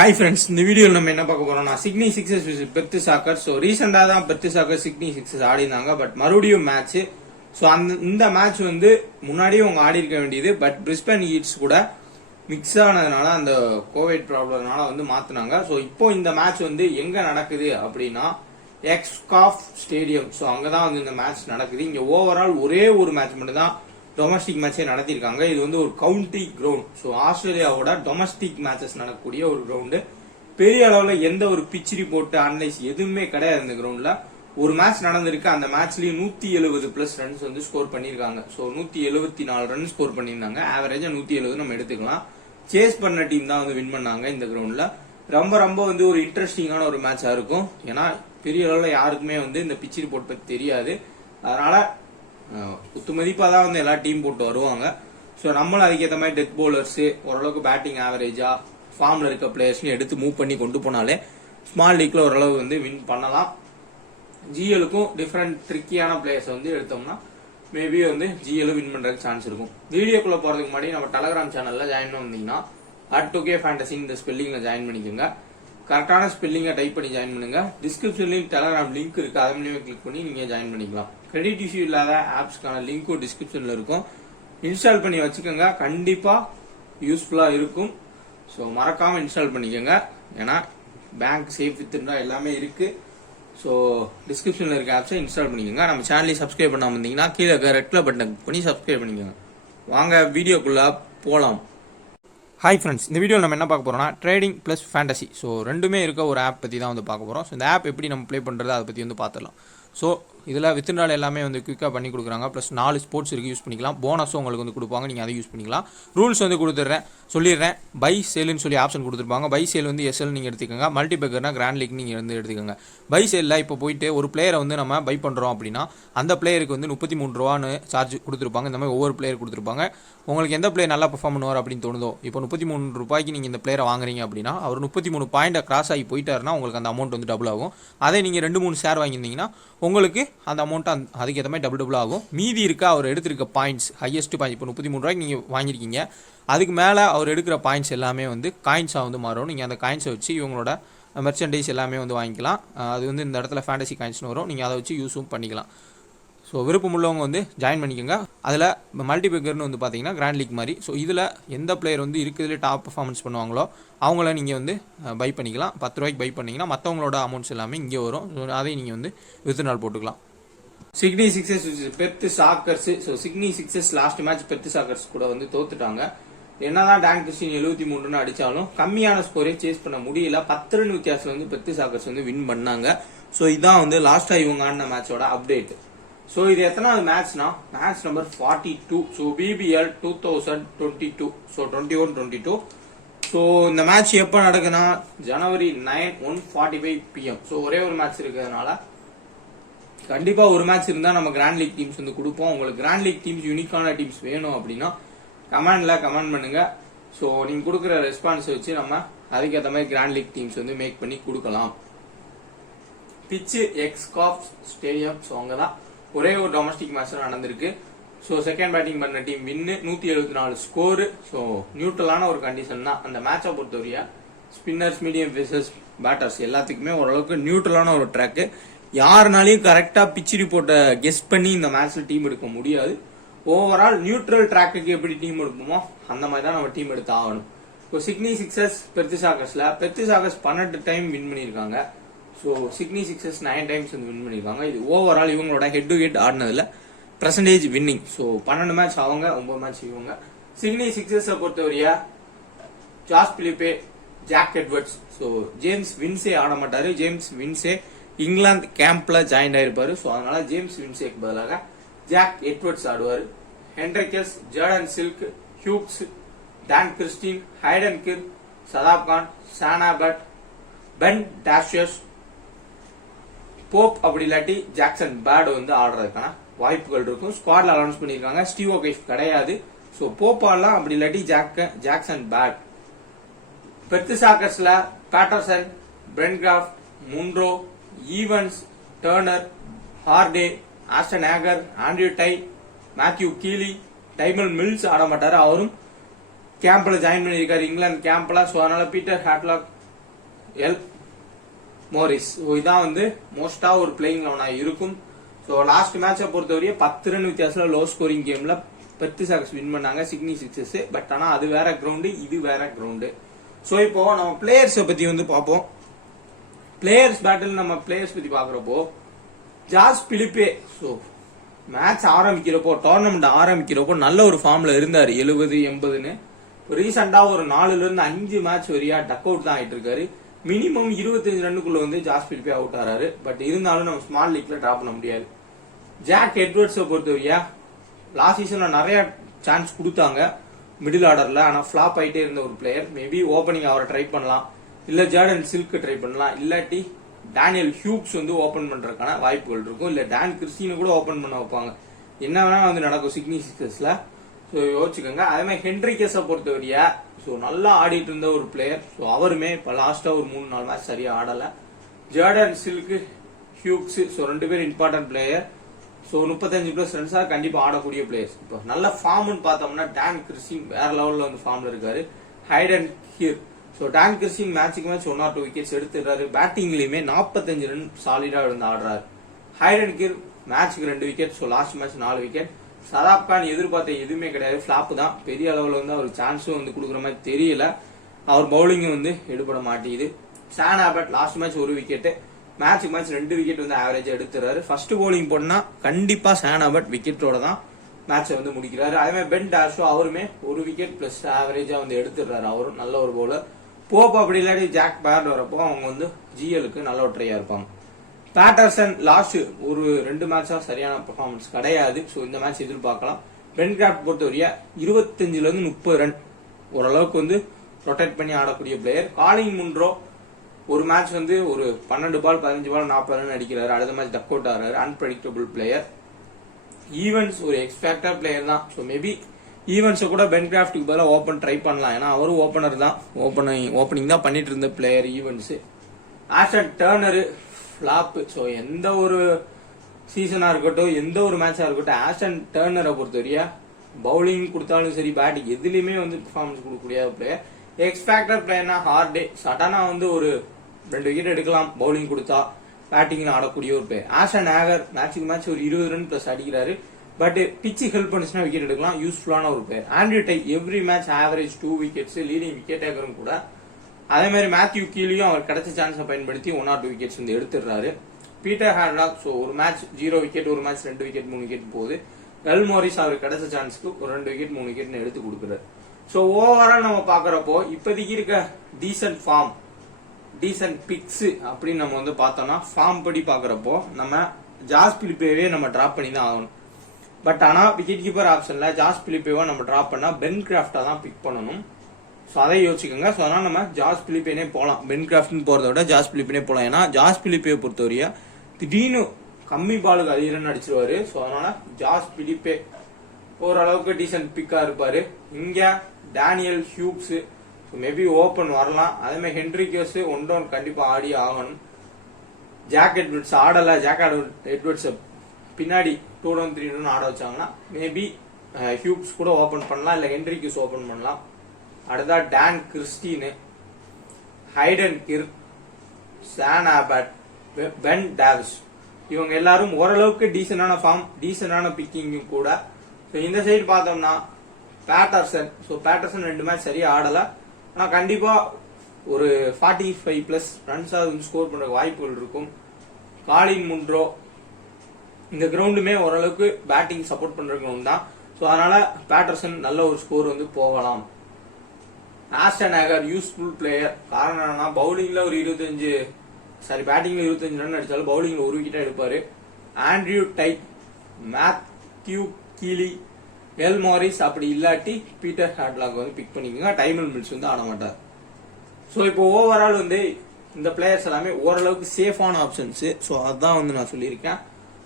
Hi friends, இந்த வீடியோவில் நம்ம என்ன பார்க்க போறோம்னா Sydney Sixers visit Perth Scorchers. So ரீசெண்டாக தான் பெர்த் சாக்கர்ஸ் சிட்னி சிக்ஸர்ஸ் ஆடி இருந்தாங்க. பட் மறுபடியும் மேட்ச். ஸோ இந்த மேட்ச் வந்து முன்னாடியே அவங்க ஆடி இருக்க வேண்டியது. பட் பிரிஸ்பன் ஹீட்ஸ் கூட மிக்ஸ் ஆனதுனால அந்த கோவிட் ப்ராப்ளம்னால வந்து மாத்தினாங்க. ஸோ இப்போ இந்த மேட்ச் வந்து எங்க நடக்குது அப்படின்னா எக்ஸ்காஃப் ஸ்டேடியம். ஸோ அங்கதான் வந்து இந்த மேட்ச் நடக்குது. இங்க ஓவரால் ஒரே ஒரு மேட்ச் மட்டும் தான் டொமஸ்டிக் மேட்சே நடத்திருக்காங்க. இது வந்து ஒரு கவுண்டி கிரவுண்ட். ஸோ ஆஸ்திரேலியாவோட டொமஸ்டிக் மேட்சஸ் நடக்கக்கூடிய ஒரு கிரவுண்டு. பெரிய அளவுல எந்த ஒரு பிச் ரிப்போர்ட் அனலைஸ் எதுவுமே கிடையாது இந்த கிரவுண்ட்ல. ஒரு மேட்ச் நடந்திருக்கு. அந்த மேட்ச்லயும் 170+ ரன்ஸ் வந்து ஸ்கோர் பண்ணிருக்காங்க. ஸோ 174 ரன் ஸ்கோர் பண்ணிருந்தாங்க. ஆவரேஜா 170 நம்ம எடுத்துக்கலாம். சேஸ் பண்ண டீம் தான் வந்து வின் பண்ணாங்க இந்த கிரவுண்ட்ல. ரொம்ப ரொம்ப வந்து ஒரு இன்ட்ரெஸ்டிங்கான ஒரு மேட்சா இருக்கும். ஏன்னா பெரிய அளவுல யாருக்குமே வந்து இந்த பிச் ரிப்போர்ட் பத்தி தெரியாது. அதனால குத்து மதிப்பா தான் வந்து எல்லா டீம் போட்டு வருவாங்க. ஸோ நம்மளும் அதுக்கேற்ற மாதிரி டெத் பவுலர்ஸ், ஓரளவுக்கு பேட்டிங் ஆவரேஜா ஃபார்ம்ல இருக்க பிளேயர்ஸ் எடுத்து மூவ் பண்ணி கொண்டு போனாலே ஸ்மால் லீக்ல ஓரளவு வந்து வின் பண்ணலாம். ஜிஎலுக்கும் டிஃப்ரெண்ட் ட்ரிக்கியான பிளேயர்ஸ் வந்து எடுத்தோம்னா மேபி வந்து ஜிஎல் வின் பண்றதுக்கு சான்ஸ் இருக்கும். வீடியோக்குள்ள போறதுக்கு முன்னாடி நம்ம டெலகிராம் சேனல்ல ஜாயின் பண்ணீங்கன்னா @2k fantasy இந்த ஸ்பெல்லிங்ல ஜாயின் பண்ணிக்கோங்க. கரெக்டான ஸ்பெல்லிங்கை டைப் பண்ணி ஜாயின் பண்ணுங்க. டிஸ்கிரிப்ஷன்லயும் டெலகிராம் லிங்க் இருக்கு. அதை மூலியமா கிளிக் பண்ணி நீங்க ஜாயின் பண்ணிக்கலாம். கிரெடிட் இஷ்யூ இல்லாத ஆப்ஸ்க்கான லிங்க்கும் டிஸ்கிரிப்ஷன்ல இருக்கும். இன்ஸ்டால் பண்ணி வச்சுக்கோங்க. கண்டிப்பா யூஸ்ஃபுல்லா இருக்கும். ஸோ மறக்காம இன்ஸ்டால் பண்ணிக்கோங்க. ஏன்னா பேங்க் சேஃப் வித்ட்ரா எல்லாமே இருக்கு. ஸோ டிஸ்கிரிப்ஷன்ல இருக்க ஆப்ஸை இன்ஸ்டால் பண்ணிக்கோங்க. நம்ம சேனலையும் சப்ஸ்கிரைப் பண்ணாம இருந்தீங்கன்னா கீழே இருக்க ரெட் கலர் பட்டன் பண்ணி சப்ஸ்கிரைப் பண்ணிக்கோங்க. வாங்க வீடியோக்குள்ள போலாம். ஹாய் ஃப்ரெண்ட்ஸ், இந்த வீடியோவில் நம்ம என்ன பார்க்க போறோம்னா ட்ரேடிங் ப்ளஸ் ஃபேண்டசி. ஸோ ரெண்டுமே இருக்க ஒரு ஆப் பற்றி தான் வந்து பார்க்க போகிறோம். ஸோ இந்த ஆப் எப்படி நம்ம ப்ளே பண்ணுறது அதை பற்றி வந்து பார்த்துடலாம். ஸோ இதில் வித்ட்ரால் எல்லாமே வந்து குயிக்காக பண்ணி கொடுக்குறாங்க. ப்ளஸ் 4 ஸ்போர்ட்ஸ் இருக்குது, யூஸ் பண்ணிக்கலாம். போனஸும் உங்களுக்கு வந்து கொடுப்பாங்க, நீங்கள் அதை யூஸ் பண்ணிக்கலாம். ரூல்ஸ் வந்து சொல்லிடுறேன். பை சேல்னு சொல்லி ஆப்ஷன் கொடுத்துருப்பாங்க. பை சேல் வந்து எஸ்எல் நீங்கள் எடுத்துக்கோங்க. மல்டிபேக்கர்னா கிராண்ட் லீக் நீங்கள் வந்து எடுத்துக்கோங்க. பை சேலில் இப்போ போயிட்டு ஒரு பிளேயரை வந்து நம்ம பை பண்ணுறோம் அப்படின்னா அந்த பிளேயருக்கு வந்து 33 ரூபான்னு சார்ஜ் கொடுத்துருப்பாங்க. இந்த மாதிரி ஒவ்வொரு பிளேயர் கொடுத்துருப்பாங்க. உங்களுக்கு எந்த பிளேயர் நல்லா பெர்ஃபார்ம் பண்ணுவார் அப்படின்னு தோணுதோ, இப்போ 33 ரூபாய்க்கு நீங்கள் இந்த பிளேயரை வாங்குறீங்க அப்படின்னா அவர் 33 பாயிண்டை கிராஸ் ஆகி போயிட்டாருன்னா உங்களுக்கு அந்த அமௌண்ட் வந்து டபுள் ஆகும். அதே நீங்கள் 2-3 ஷேர் வாங்கியிருந்தீங்கன்னா உங்களுக்கு அந்த அமௌண்ட் அதுக்கேற்ற மாதிரி டபுள் ஆகும். மீதி இருக்க அவர் எடுத்திருக்க பாயிண்ட்ஸ் ஹையஸ்ட் பாயிண்ட். இப்போ 33 ரூபாய்க்கு நீங்கள் வாங்கியிருக்கீங்க, அதுக்கு மேலே அவர் எடுக்கிற பாயிண்ட்ஸ் எல்லாமே வந்து காயின்ஸாக வந்து மாறும். நீங்கள் அந்த காயின்ஸை வச்சு இவங்களோட மெர்ச்சன்டைஸ் எல்லாமே வந்து வாங்கிக்கலாம். அது வந்து இந்த இடத்துல ஃபேண்டசி காயின்ஸ்னு வரும். நீங்கள் அதை வச்சு யூஸும் பண்ணிக்கலாம். ஸோ விருப்பம் உள்ளவங்க வந்து ஜாயின் பண்ணிக்கோங்க. அதில் மல்டிபேக்கர்னு வந்து பார்த்தீங்கன்னா கிராண்ட் லீக் மாதிரி. ஸோ இதில் எந்த பிளேயர் வந்து இருக்கிறதுல டாப் பர்ஃபார்மன்ஸ் பண்ணுவாங்களோ அவங்கள நீங்கள் வந்து பை பண்ணிக்கலாம். 10 ரூபாய்க்கு பை பண்ணிங்கன்னா மற்றவங்களோட அமௌண்ட்ஸ் எல்லாமே இங்கே வரும். ஸோ அதையும் நீங்கள் வந்து வித்ட்ரால் போட்டுக்கலாம். Sydney Sixers Perth Scorchers. So Sydney Sixers last match Perth Scorchers கூட வந்து தோத்துட்டாங்க. என்னதான் டான் கிறிஸ்டின் 73 ரன் அடிச்சாலும் கம்மியான ஸ்கோரே சேஸ் பண்ண முடியல. 10 ரன் வித்தியாசம் வந்து பெர்த் சாக்கர்ஸ் வந்து வின் பண்ணாங்க. ஸோ இதான் வந்து லாஸ்டா இவங்க ஆடின மேட்சோட அப்டேட். ஸோ இது எத்தனாவது மேட்ச்னா match number 42. So BBL 2022. So 21-22. So இந்த மேட்ச் எப்போ நடக்குன்னா ஜனவரி 9 1:45 PM. ஸோ ஒரே ஒரு மேட்ச் இருக்கிறதுனால கண்டிப்பா ஒரு மேட்ச் இருந்தா நம்ம கிராண்ட் லீக் டீம்ஸ் வந்து கொடுப்போம். உங்களுக்கு கிராண்ட் லீக் டீம்ஸ் யூனிக்கான டீம்ஸ் வேணும் அப்படின்னா கமெண்ட் பண்ணுங்க. ஸோ நீங்க கொடுக்குற ரெஸ்பான்ஸ் வச்சு நம்ம அதுக்கேற்ற மாதிரி கிராண்ட் லீக் டீம்ஸ் வந்து மேக் பண்ணி கொடுக்கலாம். பிச்சு எக்ஸ்காஃப் ஸ்டேடியம். ஸோ அங்கதான் ஒரே ஒரு டொமஸ்டிக் மேட்ச் நடந்திருக்கு. ஸோ செகண்ட் பேட்டிங் பண்ண டீம் வின்னு, 174 ஸ்கோர். ஸோ நியூட்ரலான ஒரு கண்டிஷன் தான் அந்த மேட்சை பொறுத்தவரையா. ஸ்பின்னர்ஸ், மீடியம் பேசர்ஸ், பேட்டர்ஸ் எல்லாத்துக்குமே ஓரளவுக்கு நியூட்ரலான ஒரு ட்ராக். யாருனாலையும் கரெக்டா பிச் ரிப்போர்ட்டை கெஸ் பண்ணி இந்த மேட்ச்ல டீம் எடுக்க முடியாது. ஓவரால் நியூட்ரல் ட்ராக்கு எப்படி டீம் எடுப்போமோ அந்த மாதிரி தான் நம்ம டீம் எடுத்து ஆகணும். இப்போ சிட்னி சிக்ஸர்ஸ் பெர்த் சாக்கர்ஸ்ல பெர்த் சாக்கர்ஸ் 12 டைம் வின் பண்ணிருக்காங்க. ஸோ சிட்னி சிக்ஸர்ஸ் 9 டைம்ஸ் வந்து வின் பண்ணிருக்காங்க. இது ஓவரால் இவங்களோட ஹெட் டு ஹெட் ஆடினதுல பெர்சன்டேஜ் வின்னிங். ஸோ 12 மேட்ச் அவங்க, 9 மேட்ச் இவங்க. சிட்னி சிக்ஸர்ஸை பொறுத்தவரையா Josh Philippe, Jack Edwards. So James Vince ஆட மாட்டாரு. ஜேம்ஸ் வின்சே இங்கிலாந்து கேம்ப்ல ஜாயின் ஆயிருப்பாரு. ஸோ அதனால ஜேம்ஸ் வின்சேக்கு பதிலாக ஜாக் எட்வர்ட்ஸ் ஆடுவார். Henriques, Jordan Silk, Hughes, Dan Christian, Hayden Kerr, Shadab Khan, Sean Abbott, Ben Dwarshuis, Pope அப்படி இல்லாட்டி ஜாக்சன் பேட் வந்து ஆடுறதுக்கான வாய்ப்புகள் இருக்கும். ஸ்குவாட்ல அனௌன்ஸ் பண்ணிருக்காங்க. ஸ்டீவ் ஓகேஃப் கிடையாது. ஸோ போப் ஆடலாம், அப்படி இல்லாட்டி ஜாக்சன் பேட். பெர்த் சாக்கர்ஸ்ல Patterson, Bancroft, Munro, Evans, Turner, Hardie, Ashton Agar, Andrew Tye, Matthew Kelly, Tymal Mills ஆட மாட்டாரு. அவரும் கேம்ப்ல ஜாயின் பண்ணிருக்காரு இங்கிலாந்து கேம்ப்ல. ஸோ அதனால பீட்டர் ஹாட்லாக், எல் மோரிஸ். இதான் வந்து மோஸ்டா ஒரு பிளேயிங் லெவனா இருக்கும். ஸோ லாஸ்ட் மேட்சை பொறுத்தவரையே 10 ரன் வித்தியாசத்துல லோ ஸ்கோரிங் கேம்ல பெர்த் சாக்கர்ஸ் வின் பண்ணாங்க சிட்னி சிக்ஸர்ஸ். பட் ஆனா அது வேற கிரவுண்டு, இது வேற கிரவுண்டு. ஸோ இப்போ நம்ம பிளேயர்ஸை பத்தி வந்து பார்ப்போம். பிளேயர்ஸ் பேட்டில் நம்ம பிளேயர்ஸ் பத்தி பாக்குறப்போ ஜாஸ் பிலிப்பே ஸோ மேட்ச் ஆரம்பிக்கிறப்போ, டோர்னமெண்ட் ஆரம்பிக்கிறப்போ நல்ல ஒரு ஃபார்ம்ல இருந்தாரு, 70-80ன்னு. ரீசெண்டா ஒரு 4ல இருந்து 5 மேட்ச் வரையா டக் அவுட் தான் ஆயிட்டு இருக்காரு. மினிமம் 25 ரன்னுக்குள்ள வந்து ஜாஸ் பிலிப்பே அவுட் ஆறாரு. பட் இருந்தாலும் நம்ம ஸ்மால் லீக்ல டிராப் பண்ண முடியாது. ஜாக் எட்வர்ட்ஸை பொறுத்தவரையா லாஸ்ட் சீசன்ல நிறைய சான்ஸ் கொடுத்தாங்க மிடில் ஆர்டர்ல, ஆனா ஃபிளாப் ஆயிட்டே இருந்த ஒரு பிளேயர். மேபி ஓப்பனிங் அவரை ட்ரை பண்ணலாம், இல்ல ஜார்டன் சில்க் ட்ரை பண்ணலாம், இல்லாட்டி டேனியல் ஹியூப்ஸ் வந்து ஓபன் பண்றதுக்கான வாய்ப்புகள் இருக்கும், இல்ல டான் கிறிஸ்டின் கூட ஓபன் பண்ண வைப்பாங்க. என்ன வேணா வந்து நடக்கும் சிட்னி சிக்ஸர்ஸ்ல. ஸோ யோசிச்சுக்கோங்க. அதே மாதிரி ஹென்ரிகஸை பொறுத்தவரையா ஸோ நல்லா ஆடிட்டு இருந்த ஒரு பிளேயர். ஸோ அவருமே இப்போ லாஸ்டா ஒரு 3-4 மேட்ச் சரியா ஆடல. ஜார்டன் சில்க், ஹியூப்ஸ் ஸோ 2 பேர் இம்பார்ட்டன்ட் பிளேயர். ஸோ 35+ ரன்ஸா கண்டிப்பா ஆடக்கூடிய பிளேயர்ஸ். இப்போ நல்ல ஃபார்ம்னு பார்த்தோம்னா டான் கிறிஸ்டின் வேற லெவல்ல வந்து ஃபார்ம்ல இருக்காரு. Hayden Kerr so Dan Christian மேட்சுக்கு மேட்ச் 1 or 2 விக்கெட்ஸ் எடுத்துறாரு. பேட்டிங்லயுமே 45 ரன் சாலிடா இருந்து ஆடுறாரு. ஹைடன் ஹியர் மேட்சுக்கு 2 wicket. So last match 4 wicket. Shadab Khan எதிர்பார்த்த எதுவுமே கிடையாது, பிளாப் தான். பெரிய அளவுல வந்து அவர் சான்ஸும் வந்து கொடுக்குற மாதிரி தெரியல. அவர் பவுலிங்கும் வந்து எடுபட மாட்டேங்குது. Sean Abbott last match 1 wicket, மேட்சுக்கு மேட்ச் 2 விக்கெட் வந்து ஆவரேஜா எடுத்துறாரு. ஃபர்ஸ்ட் பவுலிங் போனா கண்டிப்பா சான் ஆபர்ட் விக்கெட்டோட தான் மேட்சை வந்து முடிக்கிறாரு. அதே மாதிரி பென் டாஷோ அவருமே 1 விக்கெட் பிளஸ் ஆவரேஜா வந்து எடுத்துடுறாரு. அவரும் நல்ல ஒரு பவுலர். போப் அப்படி இல்லாட்டி ஜாக் பேர்ட் வரப்போ அவங்க வந்து ஜிஎலுக்கு நல்ல ஒரு ட்ரையா இருப்பாங்க. பேட்டர்சன் லாஸ்ட் ஒரு 2 மேட்சா சரியான பெர்ஃபார்மன்ஸ் கிடையாது. ஸோ இந்த மேட்ச் எதிர்பார்க்கலாம். பென் கிராஃப்ட் பொறுத்தவரையா 25ல இருந்து 30 ரன் ஓரளவுக்கு வந்து ரொட்டேட் பண்ணி ஆடக்கூடிய பிளேயர். காலிங் முன்ரோ ஒரு மேட்ச் வந்து ஒரு 12 பால் 15 பால் 40 ரன் அடிக்கிறாரு. அடுத்த மேட்ச் டக் அவுட் ஆறாரு. Unpredictable player. ஈவன்ஸ் ஒரு எக்ஸ்பேக்டர் பிளேயர் தான். ஸோ மேபி ஈவன்ஸை கூட பென் கிராஃப்டுக்கு பதிலாக ஓப்பன் ட்ரை பண்ணலாம். ஏன்னா அவரும் ஓப்பனர் தான், ஓப்பனிங் தான் பண்ணிட்டு இருந்த player Evans. Ashton Turner flop. So எந்த ஒரு சீசனா இருக்கட்டும், எந்த ஒரு மேட்சா இருக்கட்டும், ஆஷன் டர்னரை பொறுத்தவரையா பவுலிங் கொடுத்தாலும் சரி, பேட்டிங் எதுலயுமே வந்து பெர்ஃபார்மன்ஸ் கொடுக்கக்கூடிய பிளேயர். எக்ஸ்பேக்டர் பிளேயர்னா ஹார்டே சடனா வந்து ஒரு 2 விக்கெட் எடுக்கலாம் பவுலிங் கொடுத்தா, பேட்டிங்ல ஆடக்கூடிய ஒரு பிளேயர். ஆஷன் ஆகர் மேட்சுக்கு மேட்ச் ஒரு 20 ரன் பிளஸ் அடிக்கிறாரு. பட் பிச்சு ஹெல்ப் பண்ணுச்சுன்னா விக்கெட் எடுக்கலாம், யூஸ்ஃபுல்லான ஒரு player. Andrew Tye every match average 2 wickets, leading wicket டேக்கரும் கூட. அதே மாதிரி மேத்யூ கீலியும் அவர் கிடைச்ச சான்ஸை பயன்படுத்தி 1 or 2 விக்கெட்ஸ் வந்து எடுத்துடுறாரு. பீட்டர் ஹேட்லாக் ஸோ ஒரு மேட்ச் 0 விக்கெட், ஒரு மேட்ச் 2 விக்கெட் 3 விக்கெட் போகுது. எல் மோரிஸ் அவர் கிடைச்ச சான்ஸ்க்கு ஒரு 2 விக்கெட் 3 விக்கெட் எடுத்து கொடுக்குறாரு. ஸோ ஓவரால் நம்ம பாக்குறப்போ இப்போதைக்கு இருக்க டீசன்ட் ஃபார்ம், டீசன்ட் பிக்ஸ் அப்படின்னு நம்ம வந்து பார்த்தோம்னா ஃபார்ம் படி பாக்குறப்போ நம்ம ஜாஸ் பிலிப்பேவே நம்ம டிராப் பண்ணி தான் ஆகணும். பட் ஆனா விக்கெட் கீப்பர் ஆப்ஷன்ல ஜாஸ் பிலிப்பேவா நம்ம டிராப் பண்ணா பென் கிராஃப்டா தான் பிக் பண்ணணும். ஸோ அதை யோசிச்சுக்கோங்க. ஸோ அதனால நம்ம ஜாஸ் பிலிப்பேனே போகலாம். பென் கிராஃப்ட்னு போறதை விட ஜாஸ் பிலிப்பேனே போகலாம். ஏன்னா ஜாஸ் பிலிப்பே பொறுத்தவரையா திடீர்னு கம்மி பாலுக்கு அதிக ரன் அடிச்சிருவாரு. ஸோ அதனால ஜாஸ் பிலிப்பே ஓரளவுக்கு டீசென்ட் பிக்கா இருப்பாரு. இங்க டேனியல் ஹியூப்ஸ் மேபி ஓபன் வரலாம். அதே மாதிரி ஹென்ரிகஸ் 1 down கண்டிப்பா ஆடி ஆகணும். ஜாக் எட்வர்ட்ஸ் ஆடல. ஜாக் எட்வர்ட்ஸ் பின்னாடி 2 down 3 down ஆட வச்சாங்கன்னா மேபி ஹியூப்ஸ் கூட ஓபன் பண்ணலாம், இல்ல ஹென்ரிகஸ் ஓபன் பண்ணலாம். அடுத்தா Dan Christian, Hayden Kerr, Sean Abbott, Ben Dwarshuis இவங்க எல்லாரும் ஓரளவுக்கு டீசென்டான ஃபார்ம், டீசென்டான பிக்கிங்கும் கூட. இந்த சைடு பார்த்தோம்னா பேட்டர்சன். ஸோ பேட்டர்சன் 2 மேட்ச் சரியா ஆடல. ஆனா கண்டிப்பா ஒரு 45+ ரன்ஸ் ஸ்கோர் பண்ற வாய்ப்புகள் இருக்கும். காலின் முன்ரோ இந்த கிரவுண்டுமே ஓரளவுக்கு பேட்டிங் சப்போர்ட் பண்ற கிரவுண்ட் தான். ஸோ அதனால பேட்டர்சன் நல்ல ஒரு ஸ்கோர் வந்து போகலாம். Ashton Agar useful player. காரணம் என்னன்னா பவுலிங்ல ஒரு பேட்டிங்ல 25 ரன் அடிச்சாலும் பவுலிங்ல 1 விக்கெட் எடுப்பாரு. Andrew Tye, Matthew Kelly, L Morris அப்படி இல்லாட்டி பீட்டர் ஹேட்லாக் வந்து பிக் பண்ணிக்கோங்க. டைமன் மில்ஸ் வந்து ஆட மாட்டார். ஸோ இப்போ ஓவரால் வந்து இந்த பிளேயர்ஸ் எல்லாமே ஓரளவுக்கு சேஃபான ஆப்ஷன்ஸ். ஸோ அதான் வந்து நான் சொல்லியிருக்கேன்.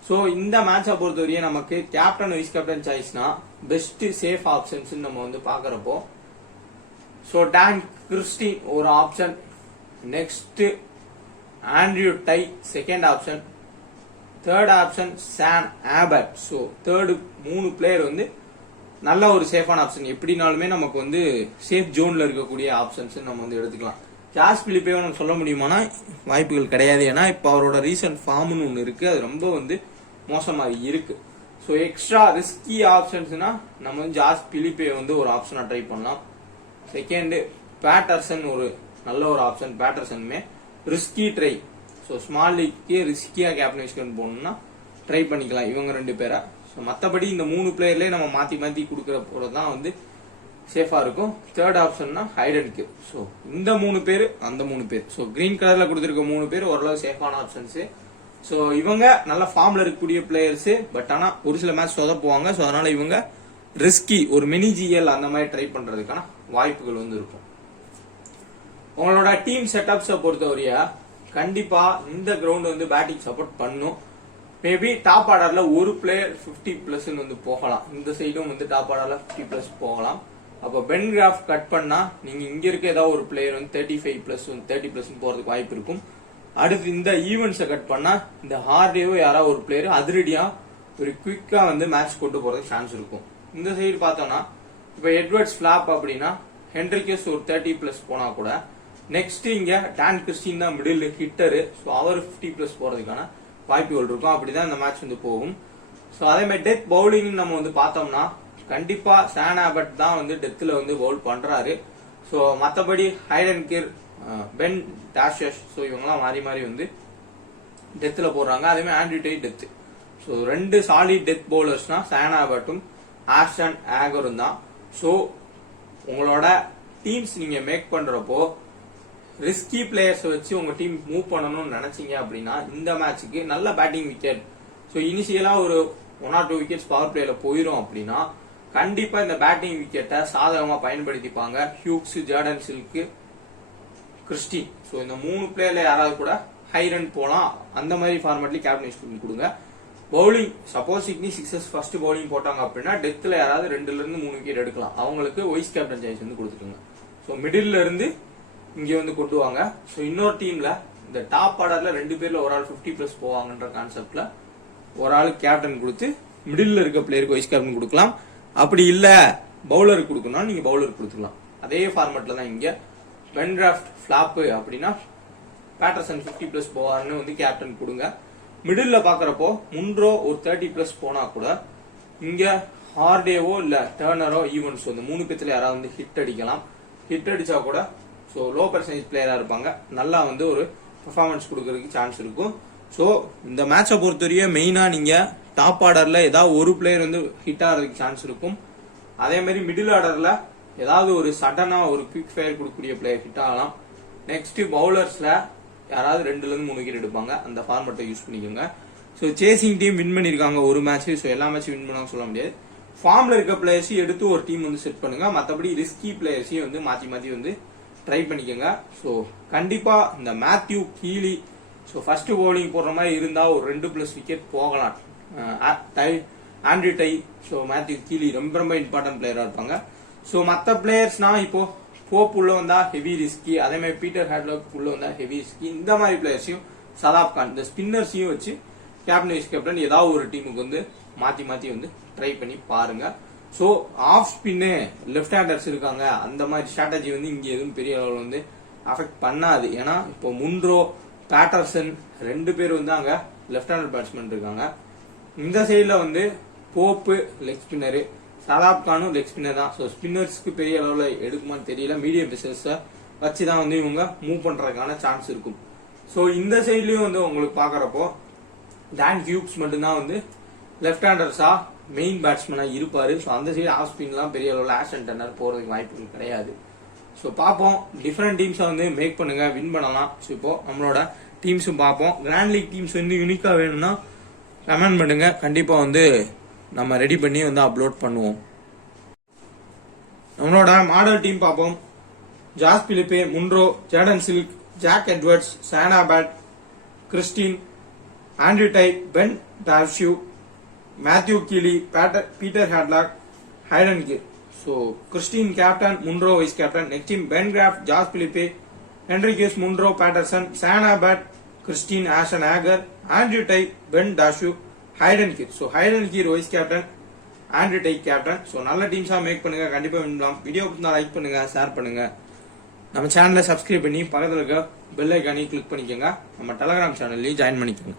ஸோ இந்த மேட்சை பொறுத்தவரையே நமக்கு கேப்டன் வைஸ் கேப்டன் சாய்ஸ்னா பெஸ்ட் சேஃப் ஆப்ஷன்ஸ் நம்ம வந்து பாக்குறப்போ ஸோ டான் கிறிஸ்டின் ஒரு option, next Andrew Tye second option, third option Sean Abbott. So third 3 player வந்து நல்ல ஒரு சேஃபான ஆப்ஷன். எப்படினாலுமே நமக்கு வந்து சேஃப் ஜோன்ல இருக்கக்கூடிய ஆப்ஷன்ஸ் நம்ம வந்து எடுத்துக்கலாம். ஜாஸ் பிலிப்பே நம்ம சொல்ல முடியுமானா வாய்ப்புகள் கிடையாது. ஏன்னா இப்போ அவரோட ரீசன்ட் ஃபார்ம்னு ஒன்று இருக்கு, அது ரொம்ப வந்து மோசமா இருக்கு. ஸோ எக்ஸ்ட்ரா ரிஸ்கி ஆப்ஷன்ஸ்னா நம்ம வந்து ஜாஸ் பிலிப்பே வந்து ஒரு ஆப்ஷனா ட்ரை பண்ணலாம். செகண்ட் பேட்டர்சன் ஒரு நல்ல ஒரு ஆப்ஷன். பேட்டர்சனுமே ரிஸ்கி ட்ரை. ஸோ ஸ்மால் லீக்கு ரிஸ்கியா கேப்டன் போகணும்னா ட்ரை பண்ணிக்கலாம் இவங்க 2 பேரை. ஸோ மற்றபடி இந்த 3 பிளேயர்லேயே நம்ம மாற்றி மாற்றி கொடுக்குற போல தான் வந்து சேஃபா இருக்கும். தேர்ட் ஆப்ஷன்னா ஹைடனுக்கு. ஸோ இந்த 3 பேர் அந்த 3 பேர். ஸோ கிரீன் கலர்ல கொடுத்துருக்க 3 பேர் ஓரளவு சேஃபான ஆப்ஷன்ஸ். ஸோ இவங்க நல்ல ஃபார்ம்ல இருக்கக்கூடிய பிளேயர்ஸ். பட் ஆனா ஒரு சில மேட்ச் சொதப்புவாங்க. ஸோ அதனால இவங்க ரிஸ்கி ஒரு மினி ஜிஎல் அந்த மாதிரி ட்ரை பண்றதுக்கான வாய்ப்புகள் வந்து இருக்கும். உங்களோட டீம் செட்டப்ஸை பொறுத்தவரையா கண்டிப்பா இந்த கிரவுண்ட் வந்து பேட்டிங் சப்போர்ட் பண்ணும். மேபி டாப் ஆர்டர்ல ஒரு பிளேயர் 50+ வந்து போகலாம். இந்த சைடும் வந்து டாப் ஆர்டர்ல 50+ போகலாம். அப்போ பென் கிராஃப்ட் கட் பண்ணா நீங்க இங்க இருக்க ஏதாவது ஒரு பிளேயர் வந்து 35+ 30+ போறதுக்கு வாய்ப்பு இருக்கும். அடுத்து இந்த ஈவெண்ட்ஸை கட் பண்ணா இந்த ஹார்டேவோ யாராவது ஒரு பிளேயர் அதிரடியா ஒரு குவிக்கா வந்து மேட்ச் கொண்டு போறதுக்கு சான்ஸ் இருக்கும். இந்த சைடு பார்த்தோம்னா இப்ப எட்வர்ட்ஸ் பிளாப் அப்படின்னா ஹென்ரிகஸ் ஒரு 30+ போனா கூட நெக்ஸ்ட் இங்க டான் கிறிஸ்டின் தான் மிடில் ஹிட்டரு. ஸோ அவர் 50+ போறதுக்கான வாய்ப்புகள் இருக்கும். அப்படிதான் இந்த மேட்ச் வந்து போகும். ஸோ அதே மாதிரி டெத் பவுலிங் நம்ம வந்து பார்த்தோம்னா கண்டிப்பா சான் ஆபட் தான் வந்து டெத்ல வந்து பவுல் பண்றாரு. ஸோ மற்றபடி Hayden Kerr, Ben Dwarshuis, so இவங்கெல்லாம் மாறி மாறி வந்து டெத்ல போடுறாங்க. அதே மாதிரி Andrew Tye death. So 2 solid death பவுலர்ஸ்னா சான் ஆபட்டும் ஆஷன் ஆகரும் தான். ஸோ உங்களோட டீம்ஸ் நீங்க மேக் பண்றப்போ ரிஸ்கி பிளேயர்ஸ் வச்சு உங்க டீம் மூவ் பண்ணணும்னு நினைச்சீங்க அப்படின்னா இந்த மேட்சுக்கு நல்ல பேட்டிங் விக்கெட். ஸோ இனிஷியலா ஒரு 1 or 2 விக்கெட்ஸ் பவர் பிளேல போயிடும் அப்படின்னா கண்டிப்பா இந்த பேட்டிங் விக்கெட்டை சாதகமா பயன்படுத்திப்பாங்க Hughes, Jordan Silk, Christian. So இந்த 3 பிளேயர்ல யாராவது கூட ஹை ரன் போலாம். அந்த மாதிரி ஃபார்மேட்லயும் கேப்டன் கொடுங்க. Bowling suppose சிக்னி sixes first bowling போட்டாங்க அப்படின்னா டெத்ல யாராவது 2 to 3 விக்கெட் எடுக்கலாம். அவங்களுக்கு வைஸ் கேப்டன் சாய்ஸ் வந்து கொடுத்துருங்க. ஸோ மிடில் இருந்து இங்க வந்து கொண்டு வாங்க. ஸோ இன்னொரு டீம்ல இந்த டாப் ஆர்டர்ல 2 பேர்ல ஒரு ஆள் 50+ போவாங்கன்ற கான்செப்ட்ல ஒரு ஆள் கேப்டன் கொடுத்து மிடில் இருக்க பிளேயருக்கு வைஸ் கேப்டன் கொடுக்கலாம். அப்படி இல்ல பவுலருக்கு கொடுக்கணும் நீங்க பவுலருக்கு கொடுத்துக்கலாம். அதே ஃபார்மேட்ல தான் இங்க பென் கிராஃப்ட் பிளாப் அப்படின்னா பேட்டர்சன் 50+ போவாருன்னு வந்து கேப்டன் கொடுங்க. மிடில்ல பாக்குறப்போ முன்ரோ ஒரு 30+ போனா கூட இங்க ஹார்டேவோ இல்ல டர்னரோ ஈவன்ஸ் வந்து 3 பேத்துல யாராவது வந்து ஹிட் அடிக்கலாம். ஹிட் அடிச்சா கூட ஸோ லோ பர்சன்டேஜ் பிளேயரா இருப்பாங்க, நல்லா வந்து ஒரு பெர்ஃபார்மன்ஸ் கொடுக்கறதுக்கு சான்ஸ் இருக்கும். ஸோ இந்த மேட்சை பொறுத்தவரையும் மெயினா நீங்க டாப் ஆர்டர்ல ஏதாவது ஒரு பிளேயர் வந்து ஹிட் ஆகிறதுக்கு சான்ஸ் இருக்கும். அதே மாதிரி மிடில் ஆர்டர்ல ஏதாவது ஒரு சடனா ஒரு குவிக் ஃபயர் கொடுக்கக்கூடிய பிளேயர் ஹிட் ஆகலாம். நெக்ஸ்ட் பவுலர்ஸ்ல யாராவது 2 to 3 விக்கெட் எடுப்பாங்க. அந்த ஃபார்மேட்டை யூஸ் பண்ணிக்கோங்க. ஸோ சேசிங் டீம் வின் பண்ணிருக்காங்க ஒரு மேட்ச். ஸோ எல்லா மேட்சும் வின் பண்ணாங்க சொல்ல முடியாது. ஃபார்ம்ல இருக்க பிளேயர்ஸையும் எடுத்து ஒரு டீம் வந்து செட் பண்ணுங்க. மற்றபடி ரிஸ்கி பிளேயர்ஸையும் வந்து மாத்தி மாத்தி வந்து ட்ரை பண்ணிக்கோங்க. ஸோ கண்டிப்பா இந்த Matthew Kelly so first bowling போடுற மாதிரி இருந்தா ஒரு 2+ விக்கெட் போகலாம். Andrew Tye, so Matthew Kelly ரொம்ப ரொம்ப இம்பார்ட்டன்ட் பிளேயரா இருப்பாங்க. ஸோ மற்ற பிளேயர்ஸ்னா இப்போ போப் உள்ள வந்தா ஹெவி ரிஸ்கி, அதே மாதிரி பீட்டர் ஹேட்லாக் உள்ள வந்தா ஹெவி ரிஸ்கி. இந்த மாதிரி பிளேயர்ஸையும் சதாப் கான் இந்த ஸ்பின்னர்ஸையும் வச்சு கேப்டன் வைஸ் கேப்டன் ஏதாவது ஒரு டீமுக்கு வந்து மாத்தி மாத்தி வந்து ட்ரை பண்ணி பாருங்க. So off spin left handers இருக்காங்க, அந்த மாதிரி ஸ்ட்ராட்டஜி வந்து இங்க எதுவும் பெரிய அளவில் வந்து அஃபெக்ட் பண்ணாது. ஏன்னா இப்போ முன்ரோ, பேட்டர்சன் 2 பேர் வந்து அங்க லெஃப்ட் ஹேண்டர் பேட்ஸ்மேன் இருக்காங்க. இந்த சைட்ல வந்து போப்பு லெக் ஸ்பின்னரு, சதாப் கானும் லெக் ஸ்பின்னர் தான். ஸோ ஸ்பின்னர்ஸ்க்கு பெரிய அளவில் எடுக்குமான்னு தெரியல. மீடியம் பிசர்ஸை வச்சுதான் வந்து இவங்க மூவ் பண்றதுக்கான சான்ஸ் இருக்கும். ஸோ இந்த சைட்லயும் வந்து உங்களுக்கு பாக்குறப்போ டான் ஹியூக்ஸ் மட்டும்தான் வந்து லெஃப்ட் ஹேண்டர்ஸா மெயின் பேட்ஸ்மேனா இருப்பாரு. ஸோ அந்த சைடு ஆஃப் ஸ்பின்லாம் பெரிய அளவில் ஆஷன் டர்னர் போறதுக்கு வாய்ப்புகள் கிடையாது. ஸோ பார்ப்போம், டிஃப்ரெண்ட் டீம்ஸை வந்து மேக் பண்ணுங்க, வின் பண்ணலாம். ஸோ இப்போ நம்மளோட டீம்ஸும் பார்ப்போம். கிராண்ட் லீக் டீம்ஸ் வந்து யூனிக்கா வேணும்னா கமெண்ட் பண்ணுங்க, கண்டிப்பா வந்து நம்ம ரெடி பண்ணி வந்து அப்லோட் பண்ணுவோம். நம்மளோட மாடல் டீம் பார்ப்போம். Josh Philippe, Munro, Jordan Silk, Jack Edwards, Sean Abbott, Christian, Andrew Tye, Ben Dwarshuis, Matthew Kelly, Peter Hatzoglou, Hayden Kerr. So Christian captain, Munro vice captain. Next team Bancroft, Josh Philippe, Henriques, Munro, Patterson, Sean Abbott, Christian, Ashton Agar, Andrew Tye, Ben Dwarshuis, Hayden Kerr. So Hayden Kerr vice captain, Andrew Tye captain. So நல்ல டீம்ஸா make பண்ணுங்க, கண்டிப்பா win பண்ணலாம். Video பிடிச்சா like பண்ணுங்க, share பண்ணுங்க. நம்ம சேனலை சப்ஸ்கிரைப் பண்ணி பக்கத்தில் இருக்க பெல் ஐக்கானையும் கிளிக் பண்ணிக்கோங்க. நம்ம டெலகிராம் சேனல்லையும் ஜாயின் பண்ணிக்கோங்க.